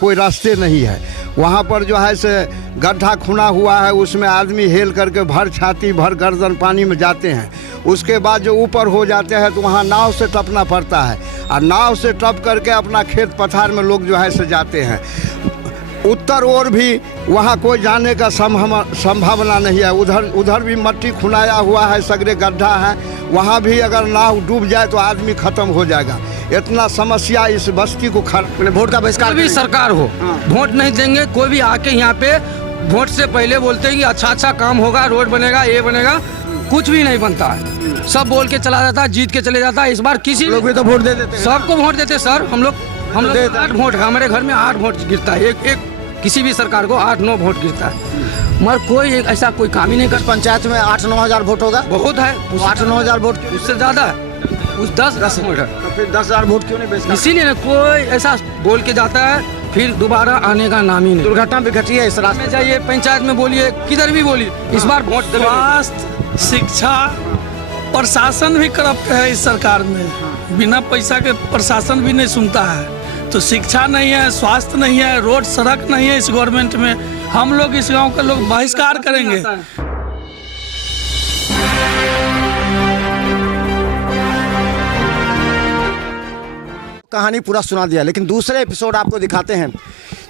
कोई रास्ते नहीं है। वहाँ पर जो है से गड्ढा खुना हुआ है, उसमें आदमी हेल करके भर छाती भर गर्दन पानी में जाते हैं। उसके बाद जो ऊपर हो जाते हैं तो वहाँ नाव से टपना पड़ता है, और नाव से टप करके अपना खेत पथार में लोग जो है से जाते हैं। उत्तर ओर भी वहाँ कोई जाने का संभावना नहीं है। उधर भी मट्टी खुनाया हुआ है, सगरे गड्ढा है। वहाँ भी अगर नाव डूब जाए तो आदमी खत्म हो जाएगा। इतना समस्या इस बस्ती को वोट का बहिष्कार भी सरकार हो, वोट नहीं देंगे। कोई भी आके यहाँ पे वोट से पहले बोलते हैं कि अच्छा काम होगा, रोड बनेगा, ये बनेगा, कुछ भी नहीं बनता है। सब बोल के चला जाता है, जीत के चले जाता है। इस बार किसी लोग भी तो वोट दे देते हैं। सबको वोट देते सर। हम लोग 8 वोट, हमारे घर में 8 वोट गिरता है। एक किसी भी सरकार को 8-9 वोट गिरता है, मगर कोई ऐसा कोई काम ही नहीं कर। पंचायत में 8-9 हज़ार वोट होगा, बहुत है। 8-9 हज़ार वोट उससे ज्यादा है, उस 10 वोट है। तो फिर 10,000 वोट क्यों नहीं बेचता? इसीलिए कोई ऐसा बोल के जाता है, फिर दोबारा आने का नाम ही नहीं। दुर्घटना भी घटी है इस रास्ते में। जाइए पंचायत में बोलिए, किधर भी बोलिए, इस बार वोट। स्वास्थ्य, शिक्षा, प्रशासन भी करप्ट है इस सरकार में। बिना पैसा के प्रशासन भी नहीं सुनता है। तो शिक्षा नहीं है, स्वास्थ्य नहीं है, रोड सड़क नहीं है इस गवर्नमेंट में। हम लोग इस गांव के लोग बहिष्कार करेंगे। कहानी पूरा सुना दिया, लेकिन दूसरे एपिसोड आपको दिखाते हैं।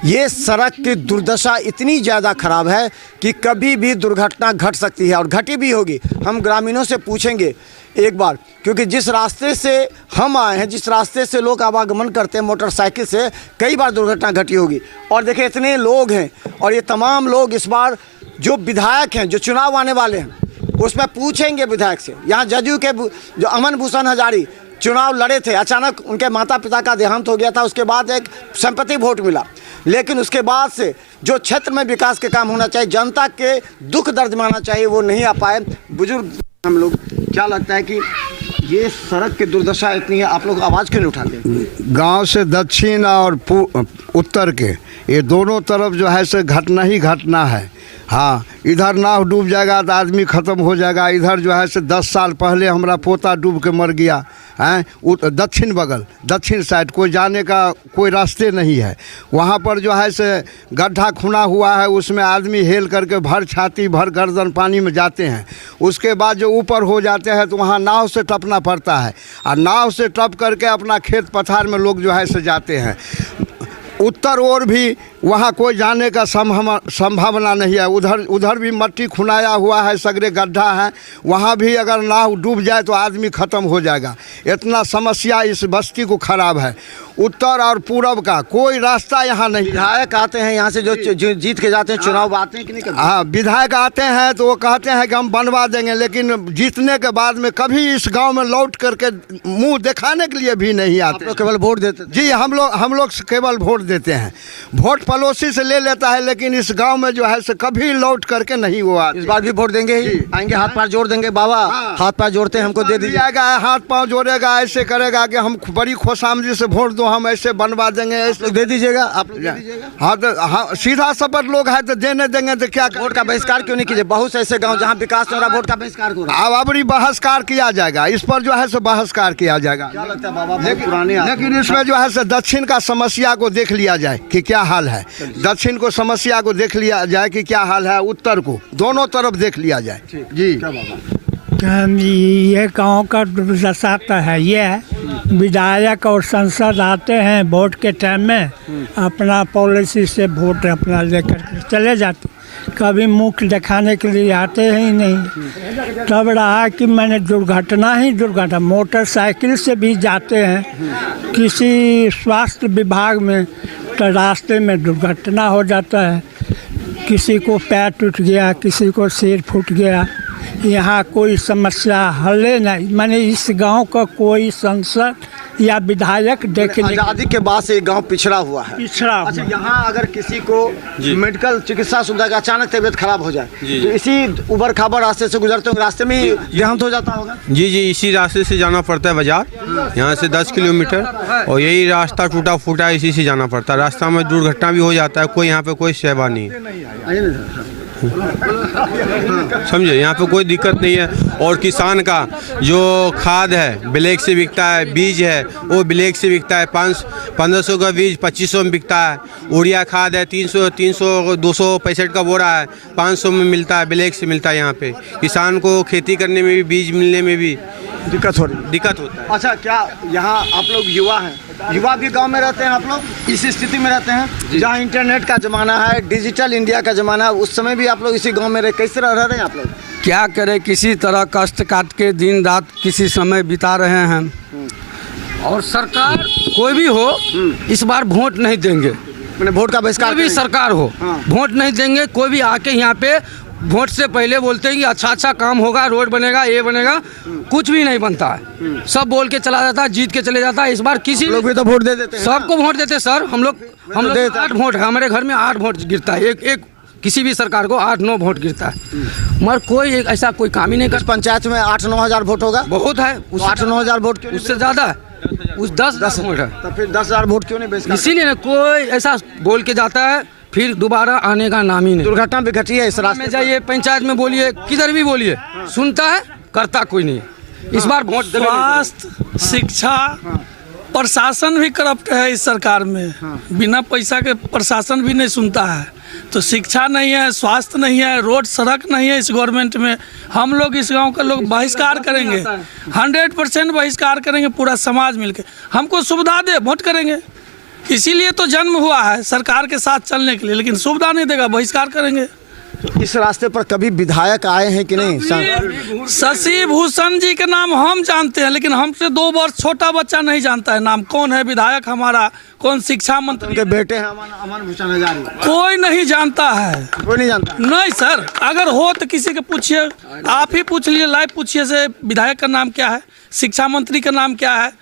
ये सड़क की दुर्दशा इतनी ज़्यादा खराब है कि कभी भी दुर्घटना घट सकती है, और घटी भी होगी। हम ग्रामीणों से पूछेंगे एक बार, क्योंकि जिस रास्ते से हम आए हैं, जिस रास्ते से लोग आवागमन करते हैं मोटरसाइकिल से, कई बार दुर्घटना घटी होगी। और देखिए इतने लोग हैं, और ये तमाम लोग इस बार जो विधायक हैं, जो चुनाव आने वाले हैं, उसमें पूछेंगे विधायक से। यहाँ जदयू के जो अमन भूषण हजारी चुनाव लड़े थे, अचानक उनके माता पिता का देहांत हो गया था। उसके बाद एक संपत्ति वोट मिला, लेकिन उसके बाद से जो क्षेत्र में विकास के काम होना चाहिए, जनता के दुख दर्द माना चाहिए, वो नहीं आ पाए। बुजुर्ग हम लोग, क्या लगता है कि ये सड़क की दुर्दशा इतनी है, आप लोग आवाज़ क्यों नहीं उठाते? गांव से दक्षिण और उत्तर के ये दोनों तरफ जो है से घटना ही घटना है। हाँ, इधर नाव डूब जाएगा तो आदमी ख़त्म हो जाएगा। इधर जो है से 10 साल पहले हमारा पोता डूब के मर गया है। दक्षिण बगल, दक्षिण साइड कोई जाने का कोई रास्ते नहीं है। वहाँ पर जो है से गड्ढा खुना हुआ है, उसमें आदमी हेल करके भर छाती भर गर्दन पानी में जाते हैं। उसके बाद जो ऊपर हो जाते हैं तो वहाँ नाव से टपना पड़ता है, और नाव से टप करके अपना खेत पथार में लोग जो है से जाते हैं। उत्तर ओर भी वहाँ कोई जाने का संभावना नहीं है। उधर भी मट्टी खुनाया हुआ है, सगरे गड्ढा है। वहाँ भी अगर नाव डूब जाए तो आदमी ख़त्म हो जाएगा। इतना समस्या इस बस्ती को खराब है। उत्तर और पूरब का कोई रास्ता यहाँ नहीं। विधायक आते हैं यहाँ से, जो जीत के जाते हैं, चुनाव आते हैं कि नहीं? हाँ, विधायक आते हैं तो वो कहते हैं कि हम बनवा देंगे, लेकिन जीतने के बाद में कभी इस गांव में लौट करके मुंह दिखाने के लिए भी नहीं आते। तो केवल वोट देते? जी, हम लोग केवल वोट देते हैं। वोट पड़ोसी से ले लेता है, लेकिन इस गांव में जो है से कभी लौट करके नहीं हुआ। इस बार भी वोट देंगे ही? आएंगे, हाथ पैर जोड़ देंगे, बाबा हाथ पैर जोड़ते हैं, हमको दे दीजिएगा। हाथ पाँव जोड़ेगा, ऐसे करेगा कि हम बड़ी खुशामदी से वोट दो, हम ऐसे बनवा देंगे, ऐसे दे दीजिएगा। आप लोग दे दीजिएगा? हाँ, तो हाँ, सीधा सबर लोग है तो देने देंगे। तो क्या वोट का बहिष्कार क्यों नहीं कीजिए? बहुत से ऐसे गांव जहां विकास हो रहा है, वोट का बहिष्कार हो रहा है। अब अबरी बहिष्कार किया जाएगा, इस पर जो है से बहिष्कार किया जाएगा। क्या लगता है बाबा, बहुत पुराने? लेकिन इसमें जो है से दक्षिण का समस्या को देख लिया जाए कि क्या हाल है। दक्षिण को समस्या को देख लिया जाए कि क्या हाल है, उत्तर को, दोनों तरफ देख लिया जाए। जी, क्या बाबा? ये गांव का दुर्दशा तो है। ये विधायक और सांसद आते हैं वोट के टाइम में, अपना पॉलिसी से वोट अपना लेकर चले जाते, कभी मुख दिखाने के लिए आते ही नहीं। तब रहा कि मैंने दुर्घटना, मोटरसाइकिल से भी जाते हैं किसी स्वास्थ्य विभाग में, तो रास्ते में दुर्घटना हो जाता है। किसी को पैर टूट गया, किसी को सिर फूट गया। यहाँ कोई समस्या हल नहीं। मैंने इस गांव का कोई सांसद या विधायक देखे नहीं। आज़ादी के बाद से ये गांव पिछड़ा हुआ है। अच्छा, यहाँ अगर किसी को मेडिकल चिकित्सा सुविधा का अचानक तबीयत खराब हो जाए तो इसी उबर खाबर रास्ते से गुजरते हुए रास्ते में देहांत हो जाता होगा? जी, इसी रास्ते से जाना पड़ता है बाजार, यहाँ से 10 किलोमीटर, और यही रास्ता टूटा फूटा, इसी से जाना पड़ता है। रास्ता में दुर्घटना भी हो जाता है, कोई यहाँ पे कोई सेवा नहीं है, समझे। यहाँ पे कोई दिक्कत नहीं है। और किसान का जो खाद है ब्लैक से बिकता है, बीज है वो ब्लैक से बिकता है, 1500 का बीज 2500 में बिकता है, यूरिया खाद है 300 265 का बोरा है 500 में मिलता है, ब्लैक से मिलता है। यहाँ पे किसान को खेती करने में भी, बीज मिलने में भी दिक्कत होता है। अच्छा, क्या यहाँ आप लोग युवा हैं, युवा भी गांव में रहते हैं, आप लोग इस स्थिति में रहते हैं जहाँ इंटरनेट का ज़माना है, डिजिटल इंडिया का ज़माना है, उस समय भी आप लोग इसी गांव में रहे, किस तरह रह रहे हैं आप लोग? क्या करें, किसी तरह कष्ट काट के दिन रात किसी समय बिता रहे हैं। और सरकार कोई भी हो इस बार वोट नहीं देंगे, मैंने वोट का बहिष्कार कोई भी सरकार हो वोट नहीं देंगे। कोई भी आके यहाँ पे वोट से पहले बोलते हैं कि अच्छा काम होगा, रोड बनेगा, ये बनेगा, कुछ भी नहीं बनता है। सब बोल के चला जाता है, जीत के चले जाता है। इस बार किसी लोग भी तो वोट दे देते हैं, सबको वोट देते हैं सर। हम लोग 8 वोट है, हमारे घर में 8 वोट गिरता है, एक किसी भी सरकार को 8-9 वोट गिरता है, मगर कोई ऐसा कोई काम ही नहीं कर। पंचायत में 8-9 हज़ार वोट होगा, बहुत है, 8-9 हज़ार वोट, उससे ज़्यादा है, उस 10 वोट है। तो फिर 10,000 वोट क्यों नहीं बहिष्कार? इसीलिए ना कोई ऐसा बोल के जाता है फिर दोबारा आने का नाम ही नहीं। दुर्घटना भी घटी है इस रास्ते में जाइए, पंचायत में बोलिए, किधर भी बोलिए, सुनता है, करता कोई नहीं। इस बार वोट स्वास्थ्य, शिक्षा, प्रशासन भी करप्ट है इस सरकार में। बिना पैसा के प्रशासन भी नहीं सुनता है। तो शिक्षा नहीं है, स्वास्थ्य नहीं है, रोड सड़क नहीं है इस गवर्नमेंट में। हम लोग इस गांव के लोग बहिष्कार करेंगे, 100% बहिष्कार करेंगे, पूरा समाज मिलकर। हमको सुविधा दे, वोट करेंगे। इसीलिए तो जन्म हुआ है सरकार के साथ चलने के लिए, लेकिन सुविधा नहीं देगा, बहिष्कार करेंगे। इस रास्ते पर कभी विधायक आए हैं कि नहीं? शशि भूषण जी के नाम हम जानते हैं, लेकिन हमसे 2 वर्ष छोटा बच्चा नहीं जानता है नाम, कौन है विधायक हमारा, कौन शिक्षा मंत्री के बेटे हैं अमन भूषण हजारी, कोई नहीं जानता है। कोई नहीं जानता? नहीं सर, अगर हो तो किसी के पूछिए, आप ही पूछ लीजिए, लाइव पूछिए से विधायक का नाम क्या है, शिक्षा मंत्री का नाम क्या है,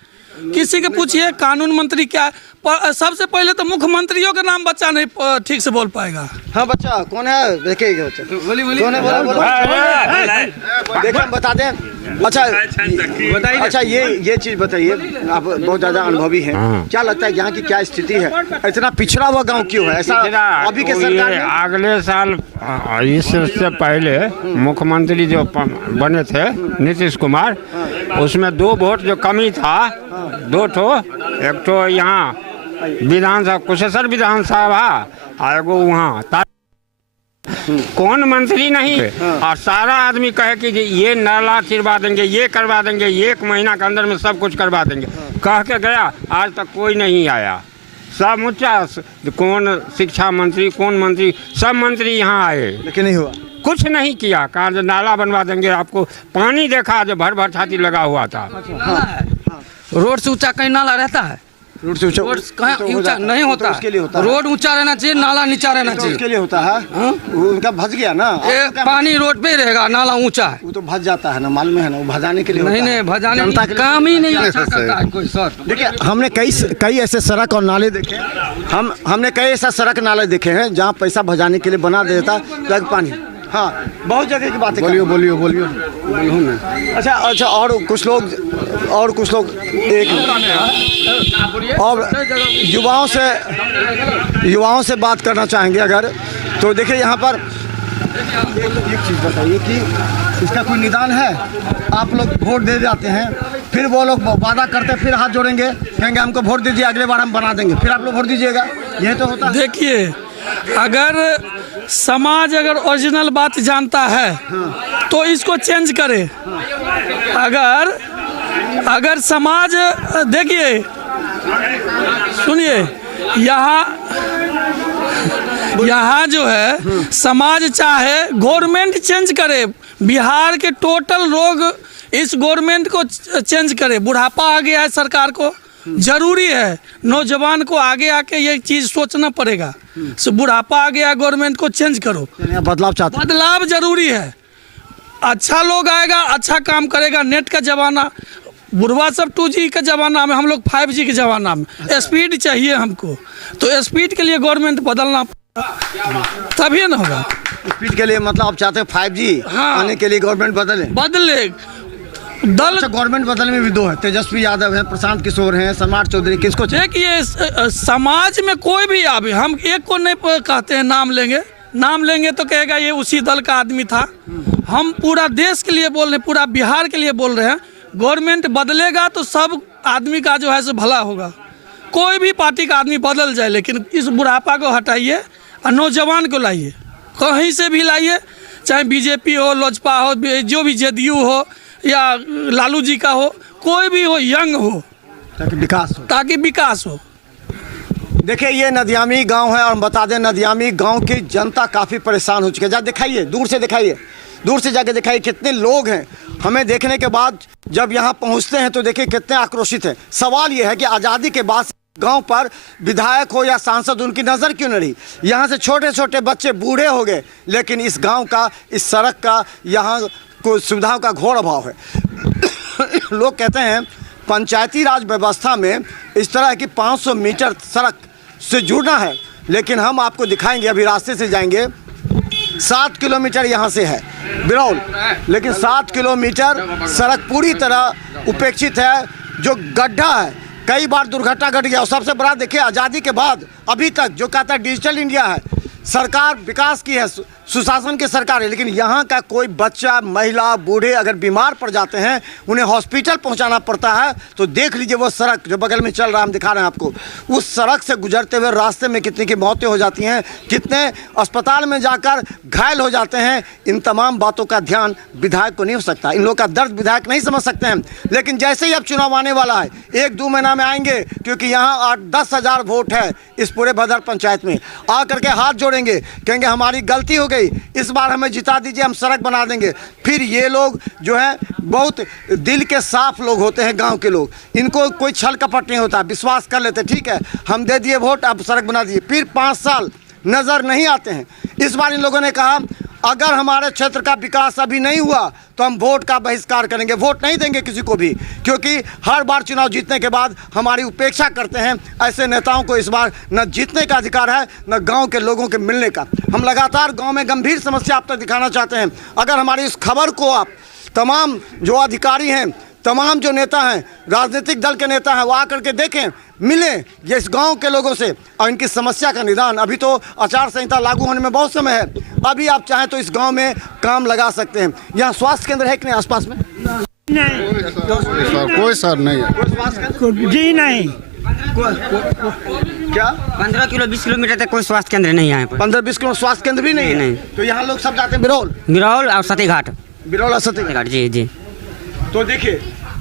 किसी के पूछिए, कानून मंत्री क्या है। पर सबसे पहले तो मुख्यमंत्रियों का नाम बच्चा नहीं ठीक से बोल पाएगा। हाँ, बच्चा कौन है देखिएगा, बच्चा कौन है, बोलो देखिए, हम बता दें। अच्छा बताइए, अच्छा ये चीज़ बताइए, आप बहुत ज़्यादा अनुभवी हैं, क्या लगता है यहाँ की क्या स्थिति है? इतना पिछड़ा हुआ गांव क्यों है ऐसा? अभी के सरकार अगले साल इससे पहले मुख्यमंत्री जो बने थे नीतीश कुमार, उसमें 2 वोट जो कमी था, 2 ठो, एक तो यहाँ विधानसभा कुशेश्वर विधानसभा, एगो वहाँ कौन मंत्री नहीं। और सारा आदमी कहे कि ये नाला खिलवा देंगे, ये करवा देंगे, 1 महीना के अंदर में सब कुछ करवा देंगे, कह के गया, आज तक कोई नहीं आया। सब ऊँचा, कौन शिक्षा मंत्री, कौन मंत्री, सब मंत्री यहाँ आए, लेकिन नहीं हुआ, कुछ नहीं किया। कहा जो नाला बनवा देंगे, आपको पानी देखा जो भर छाती लगा हुआ था। रोड से ऊंचा कहीं नाला रहता है? रोड से कहीं ऊंचा नहीं होता, उसके लिए होता है। रोड ऊंचा रहना चाहिए, नाला नीचा रहना चाहिए। उसके लिए होता है, उनका भज गया ना, पानी रोड पे रहेगा, नाला ऊंचा है, वो तो भज जाता है ना, मालूम है ना, वो भजाने के लिए नहीं भजाने का काम ही नहीं अच्छा करता है कोई सर। देखिए, हमने कई ऐसे सड़क और नाले देखे, हमने कई ऐसा सड़क नाले देखे हैं जहाँ पैसा भजाने के लिए बना देता है पानी। हाँ, बहुत जगह की बातें बोलिए ना। अच्छा, और कुछ लोग एक और युवाओं से बात करना चाहेंगे अगर, तो देखिए यहाँ पर एक चीज़ बताइए कि इसका कोई निदान है? आप लोग वोट दे जाते हैं, फिर वो लोग वादा करते हैं, फिर हाथ जोड़ेंगे, कहेंगे हमको वोट दीजिए, अगले बार हम बना देंगे, फिर आप लोग वोट दीजिएगा, यही तो होता है। देखिए, अगर समाज ओरिजिनल बात जानता है तो इसको चेंज करे। अगर समाज, देखिए सुनिए, यहाँ जो है समाज चाहे गवर्नमेंट चेंज करे, बिहार के टोटल लोग इस गवर्नमेंट को चेंज करे। बुढ़ापा आ गया है सरकार को, जरूरी है नौजवान को आगे आके ये चीज़ सोचना पड़ेगा। बुढ़ापा आ गया, गवर्नमेंट को चेंज करो, बदलाव चाहते, बदलाव जरूरी है। अच्छा लोग आएगा, अच्छा काम करेगा। नेट का ज़माना, बुढ़वा सब 2G का ज़माना में, हम लोग 5G के ज़माना में। स्पीड चाहिए हमको, तो स्पीड के लिए गवर्नमेंट बदलना तभी ना होगा। स्पीड के लिए मतलब आप चाहते हैं 5G आने के लिए गवर्नमेंट बदले। दल गवर्नमेंट बदलने में भी 2 है, तेजस्वी यादव हैं, प्रशांत किशोर हैं, सम्राट चौधरी, किसको? देखिए, समाज में कोई भी आवे, हम एक को नहीं कहते हैं नाम लेंगे तो कहेगा ये उसी दल का आदमी था। हम पूरा देश के लिए बोल रहे हैं, पूरा बिहार के लिए बोल रहे हैं। गवर्नमेंट बदलेगा तो सब आदमी का जो है सो भला होगा। कोई भी पार्टी का आदमी बदल जाए, लेकिन इस बुढ़ापा को हटाइए और नौजवान को लाइए, कहीं से भी लाइए, चाहे बीजेपी हो, लोजपा हो, जो भी जेडीयू हो या लालू जी का हो, कोई भी हो, यंग हो, ताकि विकास हो। देखिए ये नदियामी गांव है और हम बता दें नदियामी गांव की जनता काफ़ी परेशान हो चुकी है। जब दिखाइए, दूर से दिखाइए, दूर से जाके दिखाइए कितने लोग हैं। हमें देखने के बाद जब यहाँ पहुँचते हैं तो देखिए कितने आक्रोशित हैं। सवाल ये है कि आज़ादी के बाद गांव पर विधायक हो या सांसद उनकी नज़र क्यों नहीं रही। यहाँ से छोटे छोटे बच्चे बूढ़े हो गए, लेकिन इस गांव का, इस सड़क का, यहाँ को सुविधाओं का घोर अभाव है। लोग कहते हैं पंचायती राज व्यवस्था में इस तरह की 500 मीटर सड़क से जुड़ना है, लेकिन हम आपको दिखाएंगे, अभी रास्ते से जाएंगे। 7 किलोमीटर यहाँ से है बिरौल, लेकिन 7 किलोमीटर सड़क पूरी तरह उपेक्षित है, जो गड्ढा है। कई बार दुर्घटना घट गया। और सबसे बड़ा देखिए, आज़ादी के बाद अभी तक जो कहता है डिजिटल इंडिया है, सरकार विकास की है, सुशासन की सरकार है, लेकिन यहाँ का कोई बच्चा, महिला, बूढ़े अगर बीमार पड़ जाते हैं, उन्हें हॉस्पिटल पहुँचाना पड़ता है, तो देख लीजिए वो सड़क जो बगल में चल रहा है, हम दिखा रहे हैं आपको, उस सड़क से गुजरते हुए रास्ते में कितने की मौतें हो जाती हैं, कितने अस्पताल में जाकर घायल हो जाते हैं। इन तमाम बातों का ध्यान विधायक को नहीं हो सकता, इन लोगों का दर्द विधायक नहीं समझ सकते हैं। लेकिन जैसे ही अब चुनाव आने वाला है, 1-2 महीना में आएंगे, क्योंकि यहाँ 8-10 हज़ार वोट है इस पूरे भदर पंचायत में, आ करके हाथ जोड़ेंगे, कहेंगे हमारी गलती हो गई, इस बार हमें जिता दीजिए, हम सड़क बना देंगे। फिर ये लोग जो है बहुत दिल के साफ लोग होते हैं, गांव के लोग, इनको कोई छल कपट नहीं होता, विश्वास कर लेते, ठीक है हम दे दिए वोट, अब सड़क बना दिए, फिर 5 साल नज़र नहीं आते हैं। इस बार इन लोगों ने कहा अगर हमारे क्षेत्र का विकास अभी नहीं हुआ तो हम वोट का बहिष्कार करेंगे, वोट नहीं देंगे किसी को भी, क्योंकि हर बार चुनाव जीतने के बाद हमारी उपेक्षा करते हैं। ऐसे नेताओं को इस बार न जीतने का अधिकार है, न गांव के लोगों के मिलने का। हम लगातार गांव में गंभीर समस्या आप तक दिखाना चाहते हैं। अगर हमारी इस खबर को आप तमाम जो अधिकारी हैं, तमाम जो नेता हैं, राजनीतिक दल के नेता हैं, वो आकर के देखें, मिलें ये इस गांव के लोगों से और इनकी समस्या का निदान। अभी तो आचार संहिता लागू होने में बहुत समय है, अभी आप चाहें तो इस गांव में काम लगा सकते हैं। यहाँ स्वास्थ्य केंद्र है कि नहीं आसपास में? नहीं, कोई सर नहीं है, कोई स्वास्थ्य केंद्र जी नहीं। क्या 15-20 किलोमीटर तक कोई स्वास्थ्य केंद्र नहीं है। 15-20 किलो स्वास्थ्य केंद्र भी नहीं है? नहीं। तो यहाँ लोग सब जाते हैं बिरौल और सती घाट। बिरौल और सती घाट। जी। तो देखिए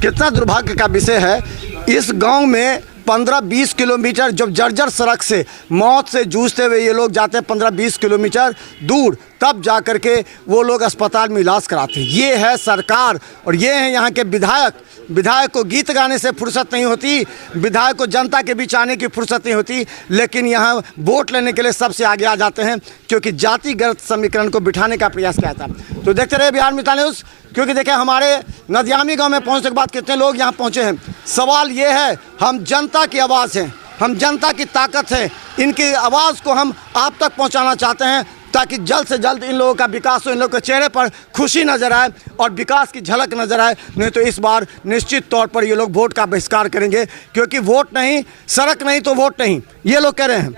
कितना दुर्भाग्य का विषय है, इस गांव में 15-20 किलोमीटर जब जर्जर सड़क से मौत से जूझते हुए ये लोग जाते हैं 15-20 किलोमीटर दूर, तब जा कर के वो लोग अस्पताल में इलाज कराते हैं। ये है सरकार और ये हैं यहाँ के विधायक। विधायक को गीत गाने से फुर्सत नहीं होती, विधायक को जनता के बीच आने की फुर्सत नहीं होती, लेकिन यहाँ वोट लेने के लिए सबसे आगे आ जाते हैं, क्योंकि जातिगत समीकरण को बिठाने का प्रयास किया था। तो देखते रहे बिहार मित्र न्यूज़, क्योंकि देखें हमारे नदियामी गांव में पहुंचने के बाद कितने लोग यहाँ पहुंचे हैं। सवाल ये है, हम जनता की आवाज़ हैं, हम जनता की ताकत है, इनकी आवाज़ को हम आप तक पहुंचाना चाहते हैं, ताकि जल्द से जल्द इन लोगों का विकास हो, इन लोगों के चेहरे पर खुशी नज़र आए और विकास की झलक नज़र आए। नहीं तो इस बार निश्चित तौर पर ये लोग वोट का बहिष्कार करेंगे, क्योंकि वोट नहीं, सड़क नहीं तो वोट नहीं, ये लोग कह रहे हैं।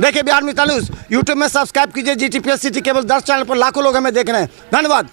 देखिए बिहार मित्र न्यूज़ यूट्यूब में सब्सक्राइब कीजिए, GTPS सिटी केबल 10 चैनल पर लाखों लोग हमें देख रहे हैं। धन्यवाद।